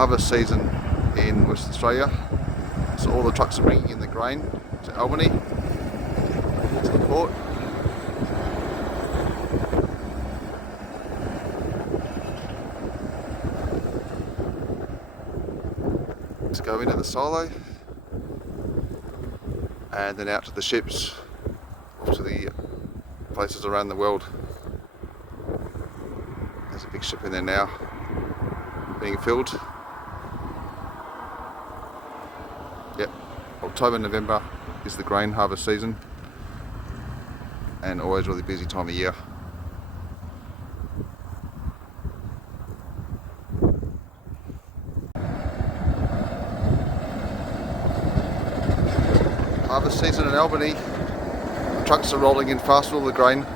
harvest season in Western Australia, so all the trucks are bringing in the grain to Albany, to the port. To go into the silo and then out to the ships, off to the places around the world. There's a big ship in there now being filled. Yep, October, November is the grain harvest season, and always really busy time of year. Harvest season in Albany, the trucks are rolling in fast with all the grain.